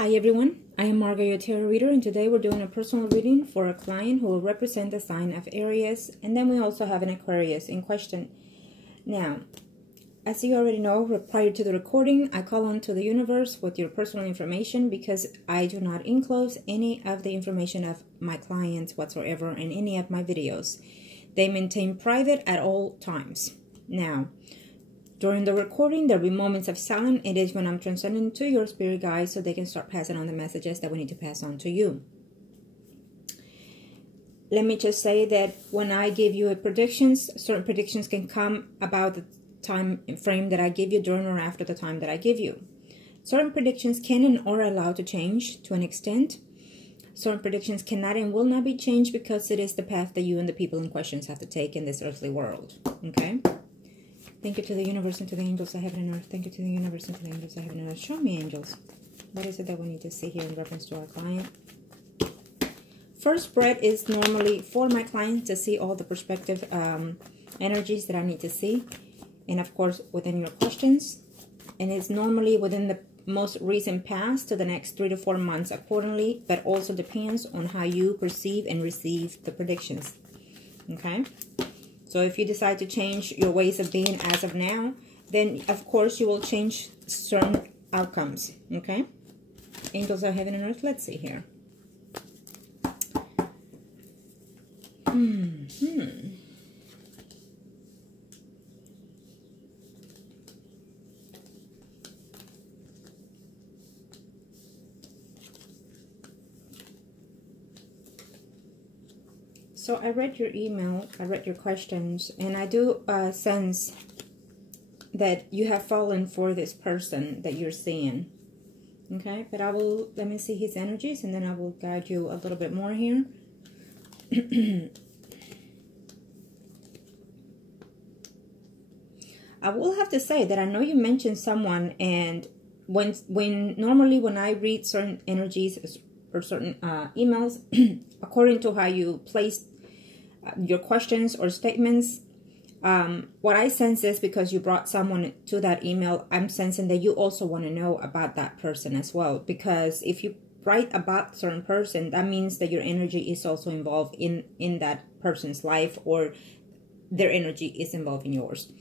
Hi everyone, I am Margourtarotreader, and today we're doing a personal reading for a client who will represent the sign of Aries, and then we also have an Aquarius in question. Now, as you already know, prior to the recording, I call on to the universe with your personal information because I do not enclose any of the information of my clients whatsoever in any of my videos. They maintain private at all times. Now, during the recording, there'll be moments of silence. It is when I'm transcending to your spirit guides so they can start passing on the messages that we need to pass on to you. Let me just say that when I give you predictions, certain predictions can come about the time frame that I give you during or after the time that I give you. Certain predictions can and are allowed to change to an extent. Certain predictions cannot and will not be changed because it is the path that you and the people in questions have to take in this earthly world. Okay? Thank you to the universe and to the angels of heaven and earth. Thank you to the universe and to the angels of heaven and earth. Show me, angels. What is it that we need to see here in reference to our client? First spread is normally for my client to see all the perspective energies that I need to see. And of course, within your questions. And it's normally within the most recent past to the next 3 to 4 months accordingly. But also depends on how you perceive and receive the predictions. Okay? So if you decide to change your ways of being as of now, then of course you will change certain outcomes. Okay? Angels of heaven and earth, let's see here. So I read your email, I read your questions, and I do sense that you have fallen for this person that you're seeing. Okay, but let me see his energies, and then I will guide you a little bit more here. I will have to say that I know you mentioned someone, and normally when I read certain energies or certain emails, according to how you place your questions or statements, what I sense is because you brought someone to that email, I'm sensing that you also want to know about that person as well. Because if you write about a certain person, that means that your energy is also involved in that person's life, or their energy is involved in yours.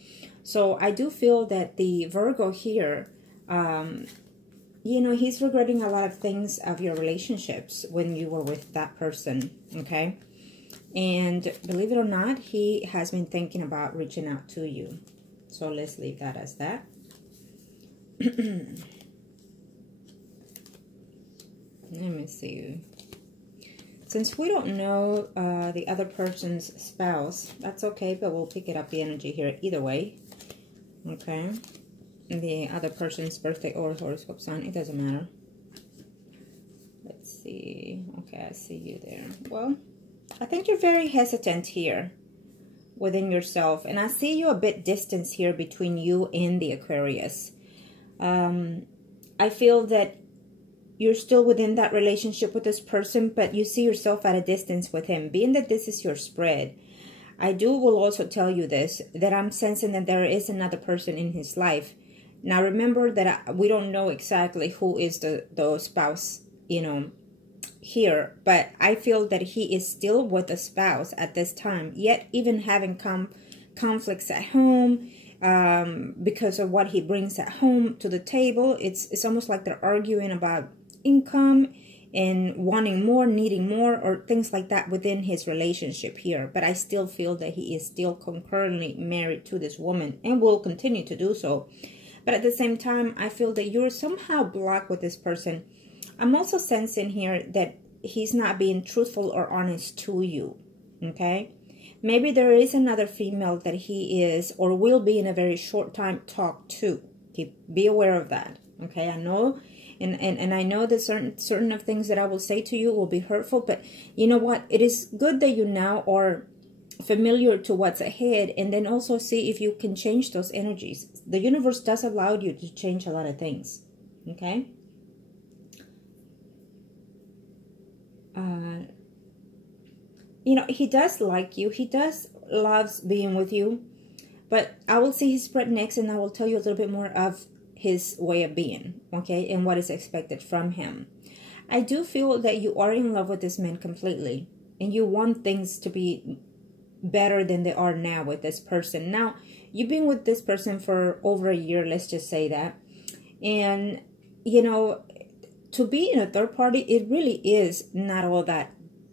So I do feel that the Virgo here, you know, he's regretting a lot of things of your relationships when you were with that person, okay? And believe it or not, he has been thinking about reaching out to you. So let's leave that as that. Let me see. Since we don't know the other person's spouse, that's okay, but we'll pick it up the energy here either way. Okay? The other person's birthday or horoscope sign, it doesn't matter. Let's see. Okay, I see you there. Well, I think you're very hesitant here within yourself, and I see you a bit distance here between you and the Aquarius. I feel that you're still within that relationship with this person, but you see yourself at a distance with him. Being that this is your spread, will also tell you this, that I'm sensing that there is another person in his life. Now, remember that we don't know exactly who is the spouse, you know, here. But I feel that he is still with a spouse at this time. Yet, even having conflicts at home because of what he brings at home to the table, it's almost like they're arguing about income and wanting more, needing more, or things like that within his relationship here. But I still feel that he is still concurrently married to this woman and will continue to do so. But at the same time, I feel that you're somehow blocked with this person. I'm also sensing here that he's not being truthful or honest to you. Okay? Maybe there is another female that he is or will be in a very short time talk to. Be aware of that. Okay? I know, and I know that certain of things that I will say to you will be hurtful. But you know what? It is good that you now are familiar to what's ahead, and then also see if you can change those energies. The universe does allow you to change a lot of things. Okay? You know, he does like you. He loves being with you. But I will see his spread next, and I will tell you a little bit more of his way of being, okay, and what is expected from him. I do feel that you are in love with this man completely, and you want things to be better than they are now with this person. Now, you've been with this person for over a year, let's just say that. And, you know, to be in a third party, it really is not all that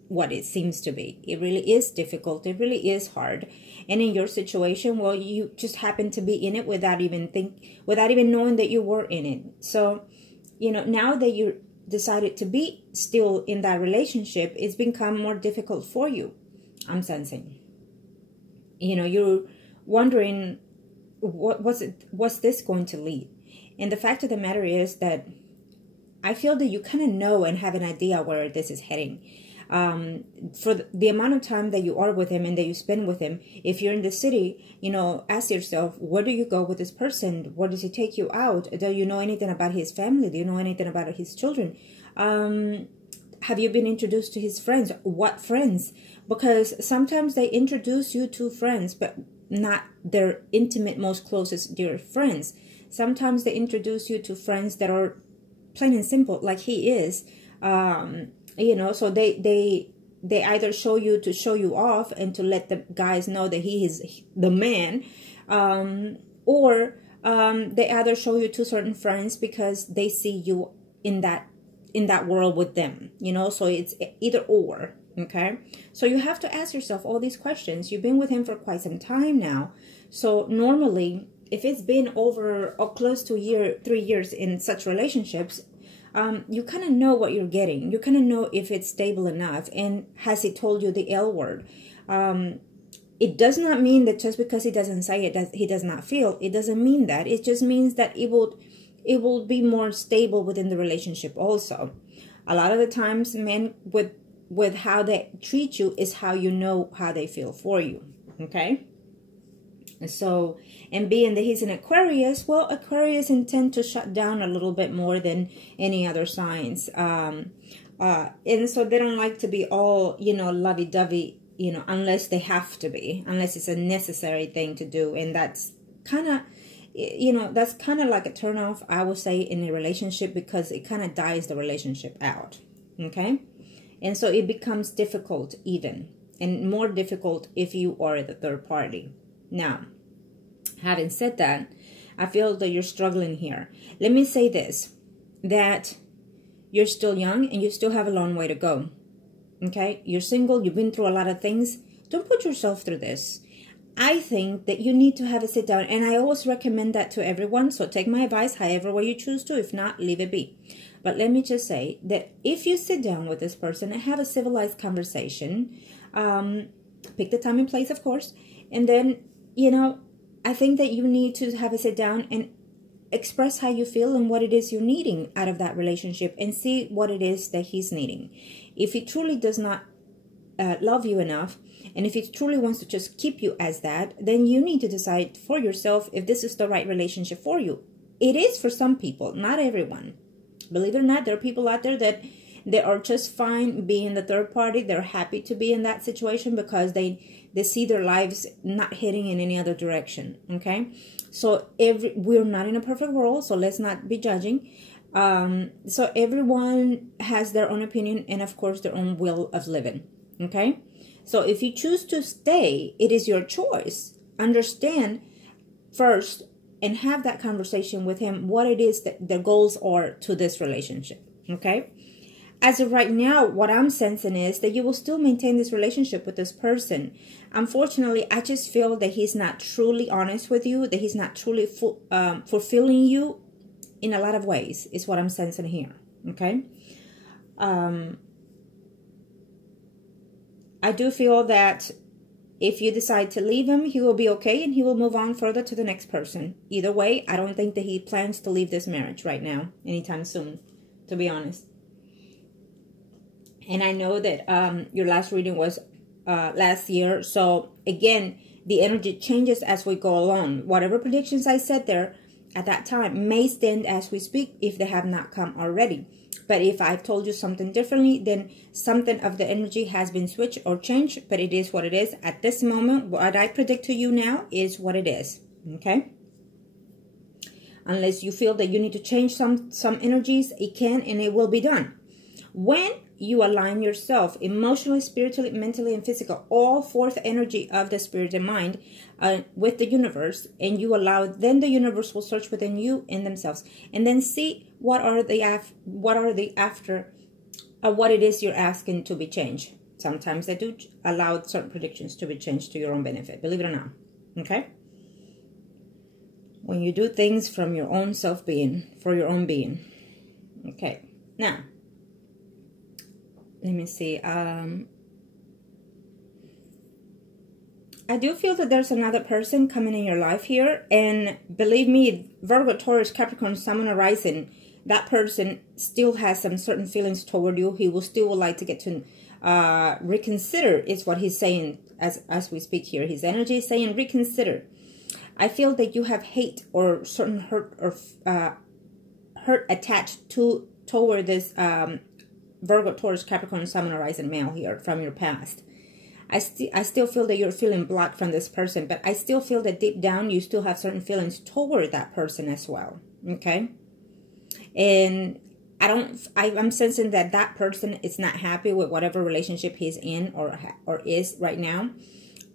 what it seems to be. It really is difficult. It really is hard. And in your situation, well, you just happen to be in it without even knowing that you were in it. So, you know, now that you decided to be still in that relationship, it's become more difficult for you, I'm sensing. You know, you're wondering, what's this going to lead? And the fact of the matter is that I feel that you kind of know and have an idea where this is heading. For the amount of time that you are with him and that you spend with him, if you're in the city, you know, ask yourself, where do you go with this person? Where does he take you out? Do you know anything about his family? Do you know anything about his children? Have you been introduced to his friends? What friends? Because sometimes they introduce you to friends, but not their intimate, most closest, dear friends. Sometimes they introduce you to friends that are plain and simple, like he is. You know, so they either show you to show you off and to let the guys know that he is the man, or they either show you to certain friends because they see you in that world with them, you know. So it's either or, okay? So you have to ask yourself all these questions. You've been with him for quite some time now, so normally if it's been over or close to a year, 3 years in such relationships, you kind of know what you're getting. You kind of know if it's stable enough. And has he told you the L word? It does not mean that just because he doesn't say it, that he does not feel. It doesn't mean that. It just means that it will be more stable within the relationship also. A lot of the times, men with how they treat you is how you know how they feel for you. Okay? So, and being that he's an Aquarius, well, Aquarius intend to shut down a little bit more than any other signs. And so they don't like to be all, you know, lovey-dovey, you know, unless they have to be, unless it's a necessary thing to do. And that's kind of, you know, that's kind of like a turnoff, I would say, in a relationship, because it kind of dies the relationship out. Okay? And so it becomes difficult even, and more difficult if you are the third party. Now, having said that, I feel that you're struggling here. Let me say this, that you're still young and you still have a long way to go. Okay? You're single, you've been through a lot of things. Don't put yourself through this. I think that you need to have a sit down, and I always recommend that to everyone. So take my advice however way you choose to. If not, leave it be. But let me just say that if you sit down with this person and have a civilized conversation, pick the time and place, of course, and then, you know, I think that you need to have a sit down and express how you feel and what it is you're needing out of that relationship, and see what it is that he's needing. If he truly does not love you enough, and if he truly wants to just keep you as that, then you need to decide for yourself if this is the right relationship for you. It is for some people, not everyone. Believe it or not, there are people out there that they are just fine being the third party. They're happy to be in that situation because they see their lives not heading in any other direction. Okay, so we're not in a perfect world, so let's not be judging. So everyone has their own opinion and, of course, their own will of living. Okay, so if you choose to stay, it is your choice. Understand first and have that conversation with him, what it is that the goals are to this relationship. Okay. As of right now, what I'm sensing is that you will still maintain this relationship with this person. Unfortunately, I just feel that he's not truly honest with you, that he's not truly fulfilling you in a lot of ways, is what I'm sensing here. Okay? I do feel that if you decide to leave him, he will be okay and he will move on further to the next person. Either way, I don't think that he plans to leave this marriage right now, anytime soon, to be honest. And I know that your last reading was last year. So, again, the energy changes as we go along. Whatever predictions I said there at that time may stand as we speak if they have not come already. But if I've told you something differently, then something of the energy has been switched or changed. But it is what it is. At this moment, what I predict to you now is what it is. Okay? Unless you feel that you need to change some energies, it can and it will be done. When you align yourself emotionally, spiritually, mentally, and physical, all fourth energy of the spirit and mind with the universe, and you allow, then the universe will search within you and themselves, and then see what it is you're asking to be changed. Sometimes they do allow certain predictions to be changed to your own benefit, believe it or not. Okay? When you do things from your own self-being, for your own being. Okay. Now, let me see. I do feel that there's another person coming in your life here. And believe me, Virgo, Taurus, Capricorn, Sun, and Rising, that person still has some certain feelings toward you. He will still would like to get to reconsider, is what he's saying as we speak here. His energy is saying reconsider. I feel that you have hate or certain hurt or hurt attached toward this Virgo, Taurus, Capricorn, Sun, and Rising male here from your past. I still feel that you're feeling blocked from this person, but I still feel that deep down you still have certain feelings toward that person as well. Okay? And I'm sensing that that person is not happy with whatever relationship he's in or is right now.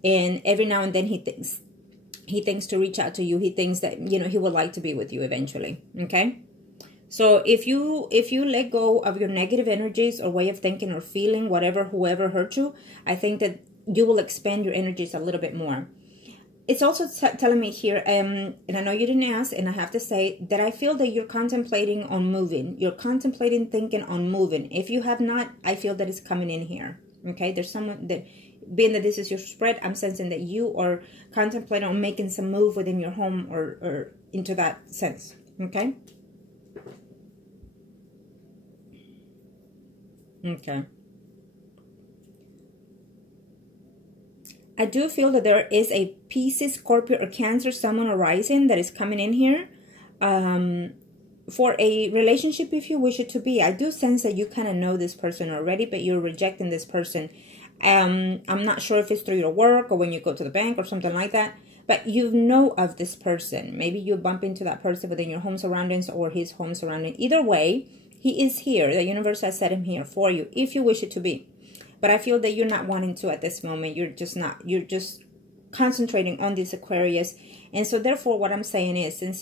And every now and then he thinks to reach out to you. He thinks that, you know, he would like to be with you eventually. Okay? So if you let go of your negative energies or way of thinking or feeling, whoever hurt you, I think that you will expand your energies a little bit more. It's also telling me here, and I know you didn't ask, and I have to say that I feel that you're contemplating on moving. You're contemplating, thinking on moving. If you have not, I feel that it's coming in here. Okay, there's someone that, being that this is your spread, I'm sensing that you are contemplating on making some move within your home or into that sense. Okay. Okay. I do feel that there is a Pisces, Scorpio, or Cancer, Someone arising that is coming in here for a relationship if you wish it to be. I do sense that you kind of know this person already, but you're rejecting this person. I'm not sure if it's through your work or when you go to the bank or something like that, but you know of this person. Maybe you bump into that person within your home surroundings or his home surrounding. Either way, he is here. The universe has set him here for you if you wish it to be. But I feel that you're not wanting to at this moment. You're just concentrating on this Aquarius. And so therefore what I'm saying is, since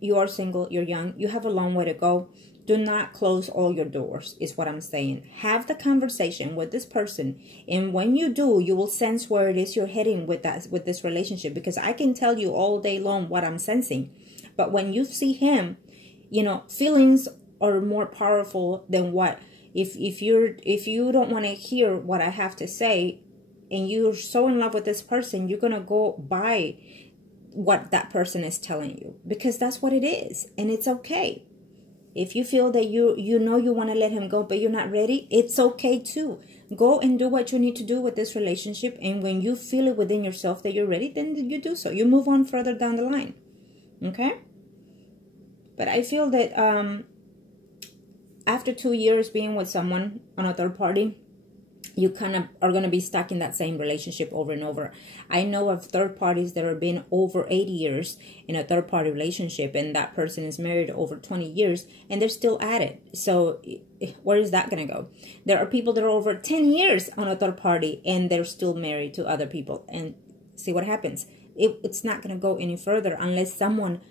you are single, you're young, you have a long way to go. Do not close all your doors, is what I'm saying. Have the conversation with this person. And when you do, you will sense where it is you're heading with this relationship. Because I can tell you all day long what I'm sensing. But when you see him, you know, feelings are more powerful than what. If you don't want to hear what I have to say and you're so in love with this person, you're going to go by what that person is telling you, because that's what it is. And it's okay. If you feel that you know you want to let him go, but you're not ready, it's okay too. Go and do what you need to do with this relationship. And when you feel it within yourself that you're ready, then you do so. You move on further down the line. Okay? But I feel that after 2 years being with someone on a third party, you kind of are going to be stuck in that same relationship over and over. I know of third parties that have been over 8 years in a third party relationship, and that person is married over 20 years and they're still at it. So where is that going to go? There are people that are over 10 years on a third party and they're still married to other people. And see what happens. It's not going to go any further unless someone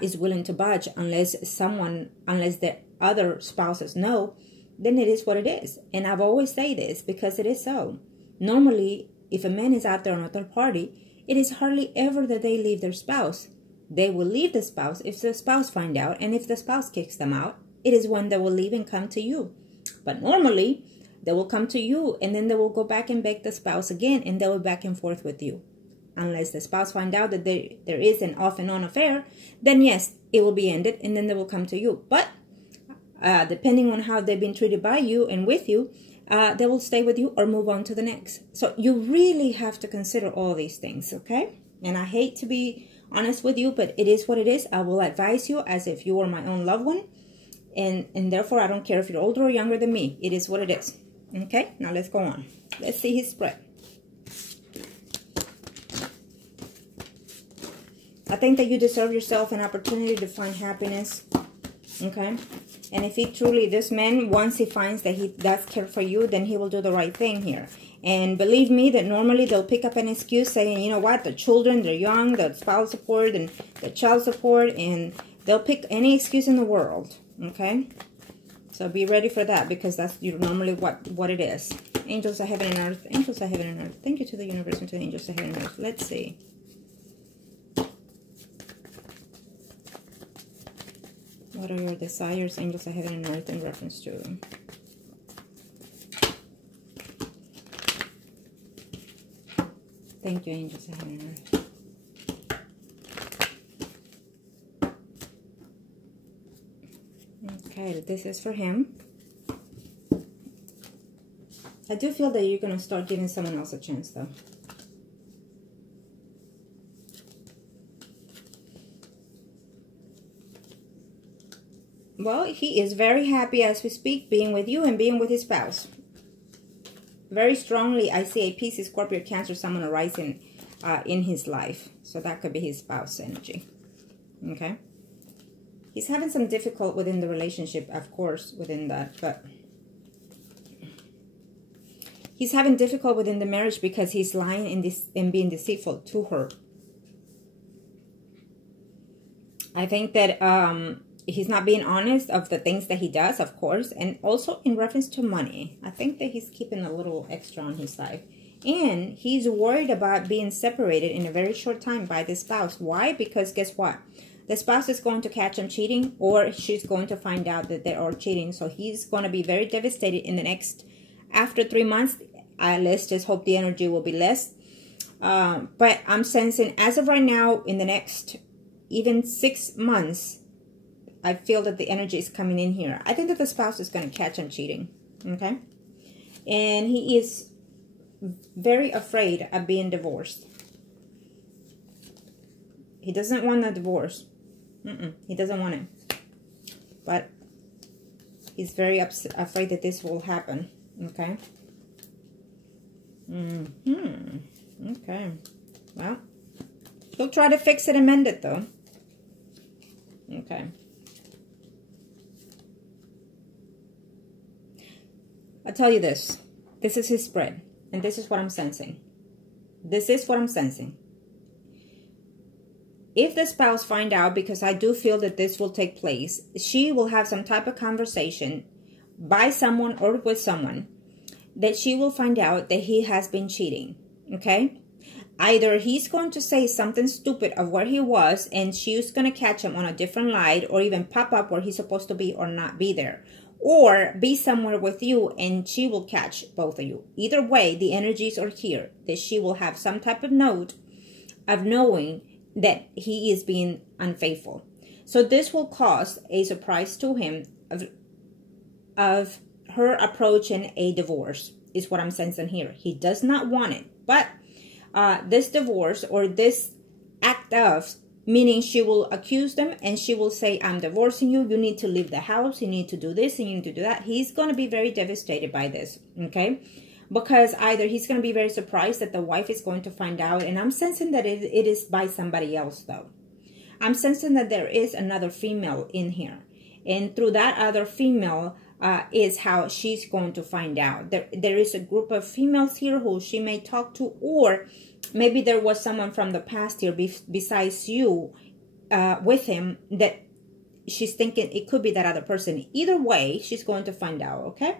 is willing to budge, unless the other spouses know, then it is what it is. And I've always say this because it is so. Normally, if a man is out there on a third party, it is hardly ever that they leave their spouse. They will leave the spouse if the spouse find out, and if the spouse kicks them out, it is when they will leave and come to you. But normally, they will come to you and then they will go back and beg the spouse again, and they will back and forth with you. Unless the spouse find out that there is an off and on affair, then yes, it will be ended, and then they will come to you. But depending on how they've been treated by you and with you, they will stay with you or move on to the next. So you really have to consider all these things, okay? And I hate to be honest with you, but it is what it is. I will advise you as if you were my own loved one. And therefore, I don't care if you're older or younger than me. It is what it is. Okay, now let's go on. Let's see his spread. I think that you deserve yourself an opportunity to find happiness. Okay? And if he truly, this man, once he finds that he does care for you, then he will do the right thing here. And believe me that normally they'll pick up an excuse saying, you know what, the children, they're young, the spouse support and the child support, and they'll pick any excuse in the world. Okay? So be ready for that, because that's normally what it is. Angels of heaven and earth. Angels of heaven and earth. Thank you to the universe and to the angels of heaven and earth. Let's see. What are your desires, angels of heaven and earth, in reference to? Thank you, angels of heaven and earth. Okay, this is for him. I do feel that you're going to start giving someone else a chance, though. Well, he is very happy as we speak, being with you and being with his spouse. Very strongly, I see a Pisces, Scorpio, Cancer, someone arising in his life. So that could be his spouse energy. Okay? He's having some difficulty within the relationship, of course, within that. But he's having difficulty within the marriage because he's lying and being deceitful to her. I think that he's not being honest of the things that he does, of course, and also in reference to money. I think that he's keeping a little extra on his side. And he's worried about being separated in a very short time by the spouse. Why? Because guess what? The spouse is going to catch him cheating, or she's going to find out that they are cheating. So he's going to be very devastated in the next, after 3 months. Let's just hope the energy will be less. But I'm sensing, as of right now, in the next even 6 months, I feel that the energy is coming in here. I think that the spouse is going to catch him cheating. Okay? And he is very afraid of being divorced. He doesn't want a divorce. He doesn't want it. But he's very afraid that this will happen. Okay? Okay. Well, he'll try to fix it and mend it, though. Okay. I'll tell you this. This is his spread. And this is what I'm sensing. This is what I'm sensing. If the spouse find out, because I do feel that this will take place, she will have some type of conversation by someone or with someone that she will find out that he has been cheating. Okay? Either he's going to say something stupid of where he was and she's going to catch him on a different light, or even pop up where he's supposed to be or not be there. Or be somewhere with you and she will catch both of you. Either way, the energies are here that she will have some type of note of knowing that he is being unfaithful. So this will cause a surprise to him of her approaching a divorce, is what I'm sensing here. He does not want it. But this divorce, or this act of, meaning she will accuse them and she will say, I'm divorcing you. You need to leave the house. You need to do this and you need to do that. He's going to be very devastated by this. Okay? Because either he's going to be very surprised that the wife is going to find out. And I'm sensing that it is by somebody else, though. I'm sensing that there is another female in here. And through that other female is how she's going to find out. There is a group of females here who she may talk to, or maybe there was someone from the past here besides you with him that she's thinking it could be that other person. Either way, she's going to find out, okay?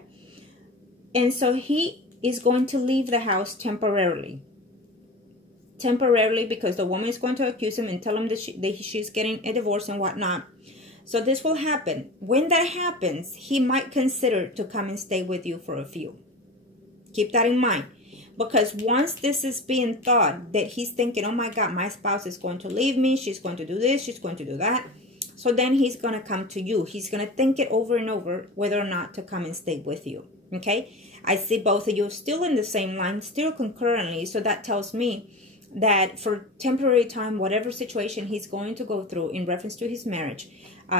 And so he is going to leave the house temporarily. Temporarily, because the woman is going to accuse him and tell him that she's getting a divorce and whatnot. So this will happen. When that happens, he might consider to come and stay with you for a few. Keep that in mind. Because once this is being thought, that he's thinking, oh my God, my spouse is going to leave me. She's going to do this. She's going to do that. So then he's going to come to you. He's going to think it over and over whether or not to come and stay with you. Okay? I see both of you still in the same line, still concurrently. So that tells me that for temporary time, whatever situation he's going to go through in reference to his marriage,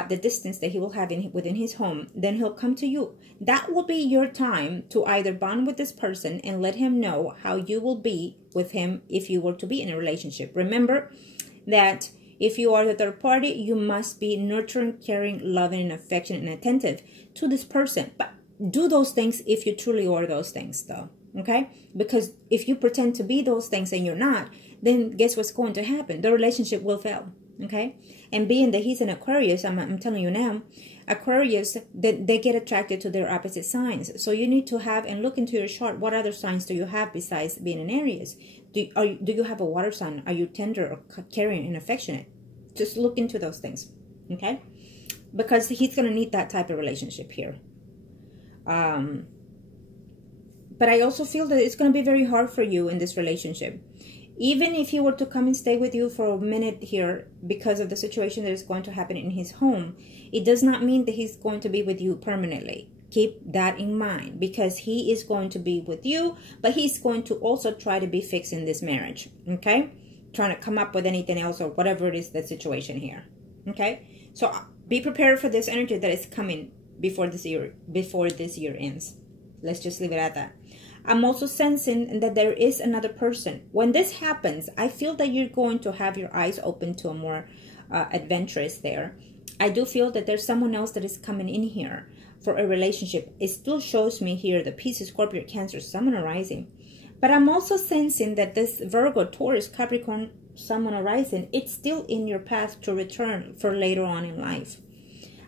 the distance that he will have within his home, then he'll come to you. That will be your time to either bond with this person and let him know how you will be with him if you were to be in a relationship. Remember that If you are the third party, you must be nurturing, caring, loving, and affectionate and attentive to this person. But do those things if you truly are those things, though. Okay? Because if you pretend to be those things and you're not, then guess what's going to happen? The relationship will fail. Okay? And being that he's an Aquarius, I'm telling you now, Aquarius, they get attracted to their opposite signs. So you need to have and look into your chart. What other signs do you have besides being an Aries? Do you have a water sign? Are you tender or caring and affectionate? Just look into those things. Okay? Because he's going to need that type of relationship here. But I also feel that it's going to be very hard for you in this relationship. Even if he were to come and stay with you for a minute here because of the situation that is going to happen in his home, it does not mean that he's going to be with you permanently. Keep that in mind, because he is going to be with you, but he's going to also try to be fixing this marriage, okay? Trying to come up with anything else or whatever it is the situation here, okay? So be prepared for this energy that is coming before this year ends. Let's just leave it at that. I'm also sensing that there is another person. When this happens, I feel that you're going to have your eyes open to a more adventurous there. I do feel that there's someone else that is coming in here for a relationship. It still shows me here the Pisces, Scorpio, Cancer, Sun arising. But I'm also sensing that this Virgo, Taurus, Capricorn, Sun arising, it's still in your path to return for later on in life.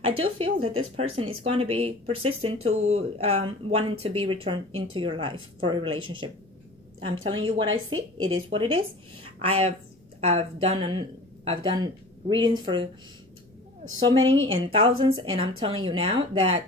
I do feel that this person is going to be persistent to wanting to be returned into your life for a relationship. I'm telling you what I see. It is what it is. I've done readings for so many and thousands, and I'm telling you now that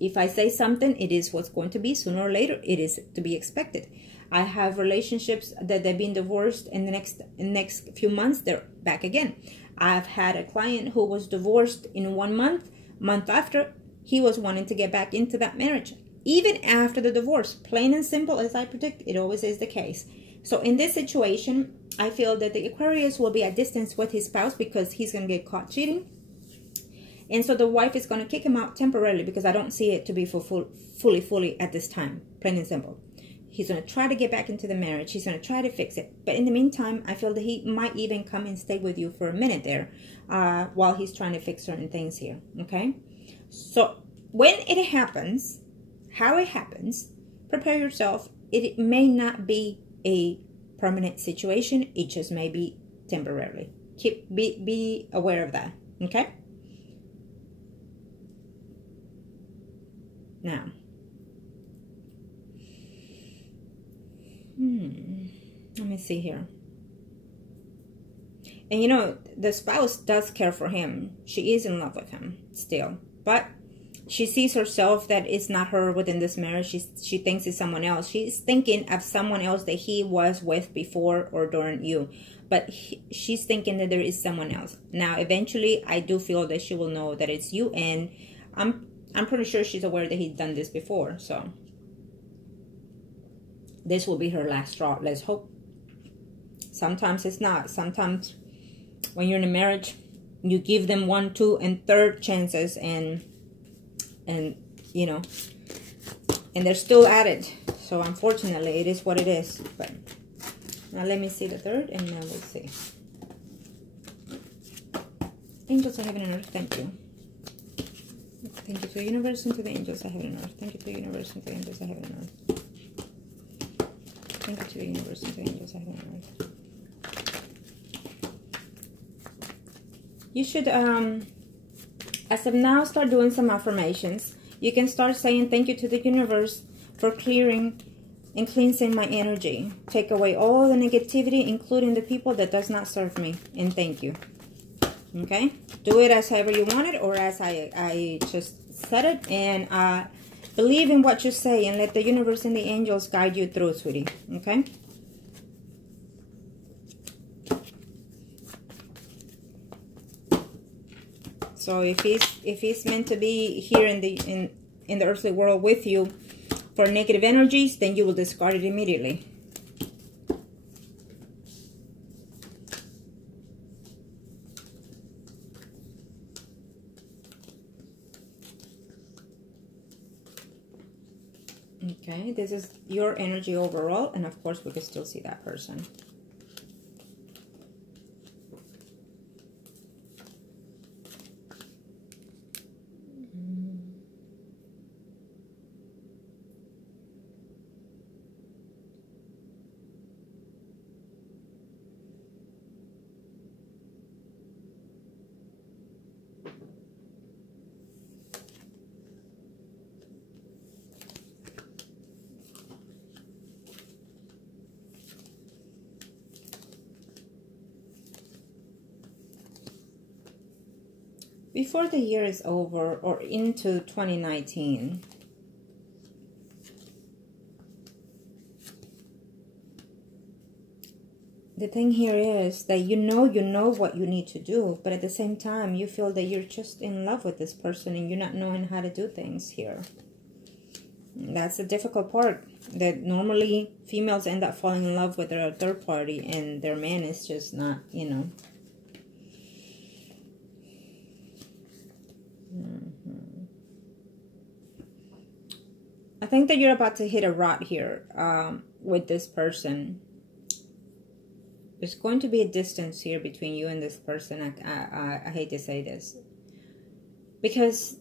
if I say something, it is what's going to be. Sooner or later, it is to be expected. I have relationships that they've been divorced, and the next few months they're back again. I've had a client who was divorced in 1 month. Month after, he was wanting to get back into that marriage, even after the divorce. Plain and simple, as I predict, it always is the case. So in this situation, I feel that the Aquarius will be at distance with his spouse because he's going to get caught cheating. And so the wife is going to kick him out temporarily, because I don't see it to be fully at this time. Plain and simple. He's going to try to get back into the marriage. He's going to try to fix it. But in the meantime, I feel that he might even come and stay with you for a minute there while he's trying to fix certain things here. Okay? So when it happens, how it happens, prepare yourself. It may not be a permanent situation. It just may be temporarily. Be aware of that. Okay? Now, let me see here. And you know, the spouse does care for him. She is in love with him still. But she sees herself that it's not her within this marriage. She thinks it's someone else. She's thinking of someone else that he was with before or during you. But she's thinking that there is someone else. Now, eventually, I do feel that she will know that it's you. And I'm pretty sure she's aware that he's done this before. So this will be her last straw. Let's hope. Sometimes it's not. Sometimes when you're in a marriage, you give them 1, 2, and 3rd chances, and you know, and they're still at it. So unfortunately, it is what it is. But now let me see the 3rd, and then we'll see. Angels of heaven and earth, thank you. Thank you to the universe and to the angels of heaven and earth. Thank you to the universe and to the angels of heaven and earth. Thank you to the universe and to the angels of heaven and earth. You should, as of now, start doing some affirmations. You can start saying thank you to the universe for clearing and cleansing my energy. Take away all the negativity, including the people that does not serve me. And thank you. Okay? Do it as however you want it, or as I just said it. And believe in what you say, and let the universe and the angels guide you through, sweetie. Okay? So if he's meant to be here in the earthly world with you for negative energies, then you will discard it immediately. Okay, this is your energy overall, and of course we can still see that person. before the year is over or into 2019. The thing here is that you know what you need to do, but at the same time, you feel that you're just in love with this person and you're not knowing how to do things here. That's the difficult part, that normally females end up falling in love with their third party and their man is just not, you know. I think that you're about to hit a rut here with this person. There's going to be a distance here between you and this person. I hate to say this, because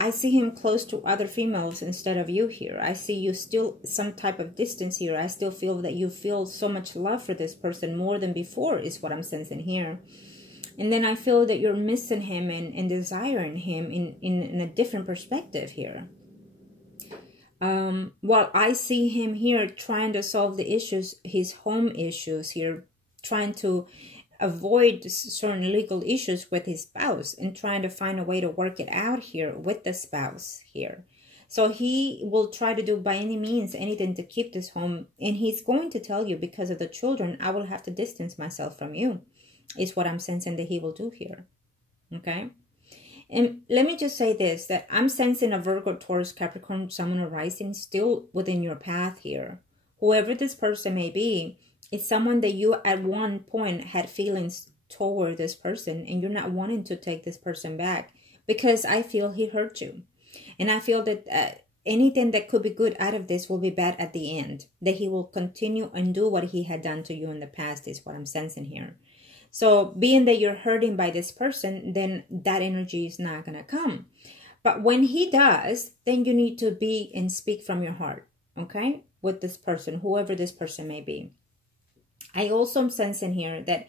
I see him close to other females instead of you here. I see you still some type of distance here. I still feel that you feel so much love for this person more than before is what I'm sensing here. And then I feel that you're missing him and desiring him in a different perspective here. Well, I see him here trying to solve the issues, his home issues here, trying to avoid certain legal issues with his spouse and trying to find a way to work it out here with the spouse here. So he will try to do by any means anything to keep this home. And he's going to tell you, because of the children, I will have to distance myself from you, is what I'm sensing that he will do here. Okay. And let me just say this, that I'm sensing a Virgo, Taurus, Capricorn, Sun, or Rising still within your path here. Whoever this person may be, it's someone that you at one point had feelings toward this person and you're not wanting to take this person back because I feel he hurt you. And I feel that anything that could be good out of this will be bad at the end. That he will continue and do what he had done to you in the past is what I'm sensing here. So being that you're hurting by this person, then that energy is not going to come. But when he does, then you need to be and speak from your heart, okay, with this person, whoever this person may be. I also am sensing here that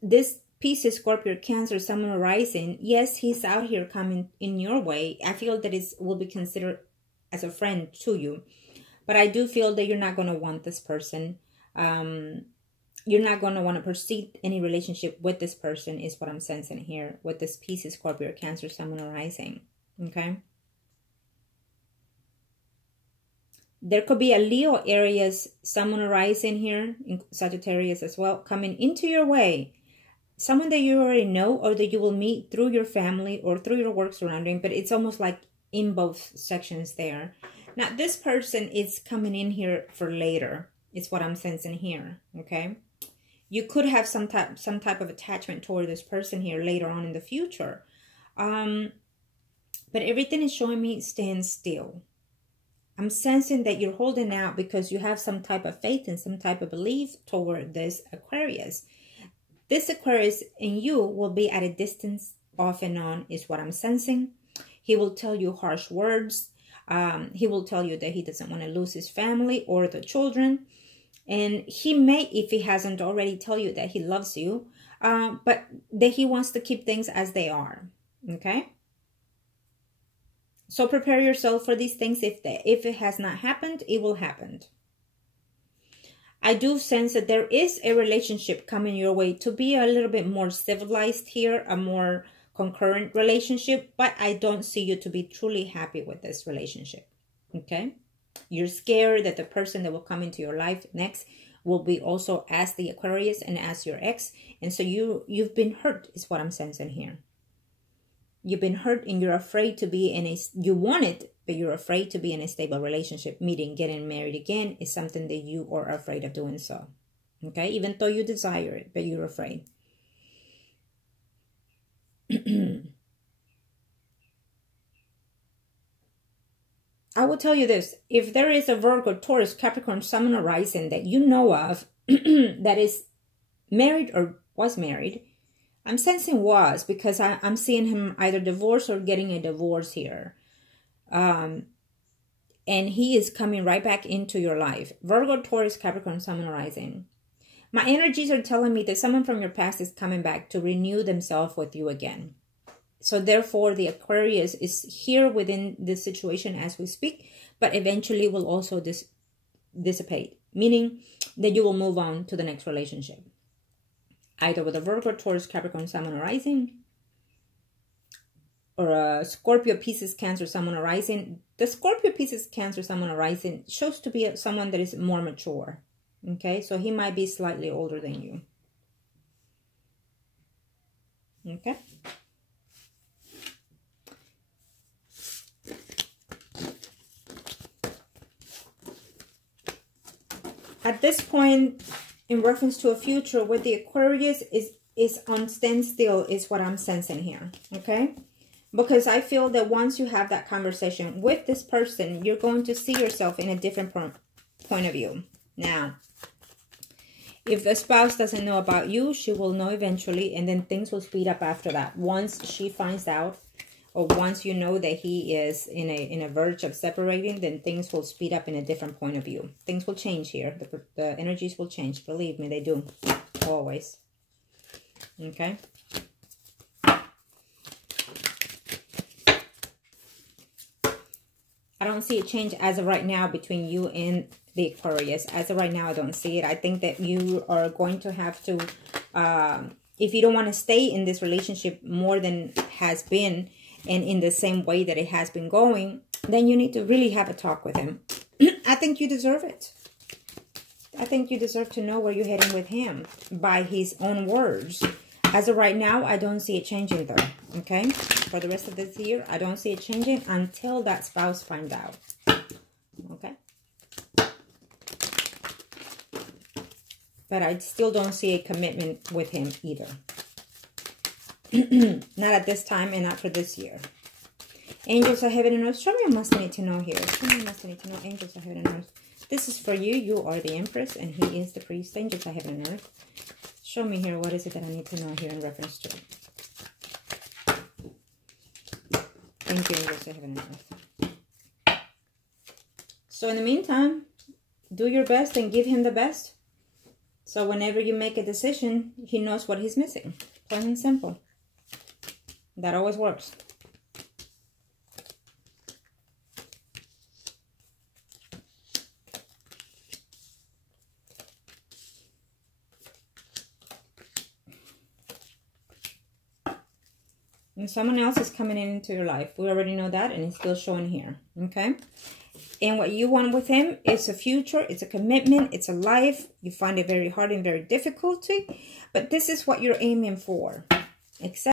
this Pisces, Scorpio, Cancer, Sun, or Rising, yes, he's out here coming in your way. I feel that it will be considered as a friend to you. But I do feel that you're not going to want this person. You're not going to want to proceed any relationship with this person is what I'm sensing here with this Pisces, Scorpio, Cancer, Sun, or Rising. Okay. There could be a Leo, Aries, Sun, or Rising here, in Sagittarius as well, coming into your way. Someone that you already know or that you will meet through your family or through your work surrounding, but it's almost like in both sections there. Now, this person is coming in here for later. It's what I'm sensing here, okay? You could have some type of attachment toward this person here later on in the future. But everything is showing me stand still. I'm sensing that you're holding out because you have some type of faith and some type of belief toward this Aquarius. This Aquarius in you will be at a distance off and on is what I'm sensing. He will tell you harsh words. He will tell you that he doesn't want to lose his family or the children. And he may, if he hasn't already, tell you that he loves you, but that he wants to keep things as they are. Okay? So prepare yourself for these things. If it has not happened, it will happen. I do sense that there is a relationship coming your way to be a little bit more civilized here, a more concurrent relationship, but I don't see you to be truly happy with this relationship. Okay? You're scared that the person that will come into your life next will be also as the Aquarius and as your ex. And so you've been hurt is what I'm sensing here. You've been hurt and you're afraid to be in you want it, but you're afraid to be in a stable relationship. Meaning getting married again is something that you are afraid of doing so. Okay? Even though you desire it, but you're afraid. I will tell you this, if there is a Virgo, Taurus, Capricorn, Sun, or Rising that you know of that is married or was married, I'm sensing was because I'm seeing him either divorced or getting a divorce here. And he is coming right back into your life. Virgo, Taurus, Capricorn, Sun, or Rising. My energies are telling me that someone from your past is coming back to renew themselves with you again. So therefore, the Aquarius is here within this situation as we speak, but eventually will also dissipate, meaning that you will move on to the next relationship. either with a Virgo, Taurus, Capricorn, Sun, Moon, or Rising, or a Scorpio, Pisces, Cancer, Sun, Moon, or Rising. The Scorpio, Pisces, Cancer, Sun, Moon, or Rising shows to be someone that is more mature. Okay, so he might be slightly older than you. Okay. At this point, in reference to a future with the Aquarius, is on standstill is what I'm sensing here, okay? Because I feel that once you have that conversation with this person, you're going to see yourself in a different point of view. Now, if the spouse doesn't know about you, she will know eventually, and then things will speed up after that. Once she finds out, or once you know that he is in a verge of separating, then things will speed up in a different point of view. Things will change here. The energies will change. Believe me, they do. Always. Okay? I don't see a change as of right now between you and the Aquarius. As of right now, I don't see it. I think that you are going to have to, if you don't want to stay in this relationship more than has been, and in the same way that it has been going, then you need to really have a talk with him. I think you deserve it. I think you deserve to know where you're heading with him by his own words. As of right now, I don't see it changing though, okay? For the rest of this year, I don't see it changing until that spouse finds out, okay? But I still don't see a commitment with him either. Not at this time and not for this year. Angels of heaven and earth. Show me a must need to know here. Show me a must need to know. Angels of heaven and earth. This is for you. You are the empress and he is the priest. Angels of heaven and earth. Show me here. What is it that I need to know here in reference to? Thank you, angels of heaven and earth. So in the meantime, do your best and give him the best. So whenever you make a decision, he knows what he's missing. Plain and simple. That always works. And someone else is coming into your life. We already know that, and it's still showing here. Okay? And what you want with him is a future, it's a commitment, it's a life. You find it very hard and very difficult, but this is what you're aiming for. Accept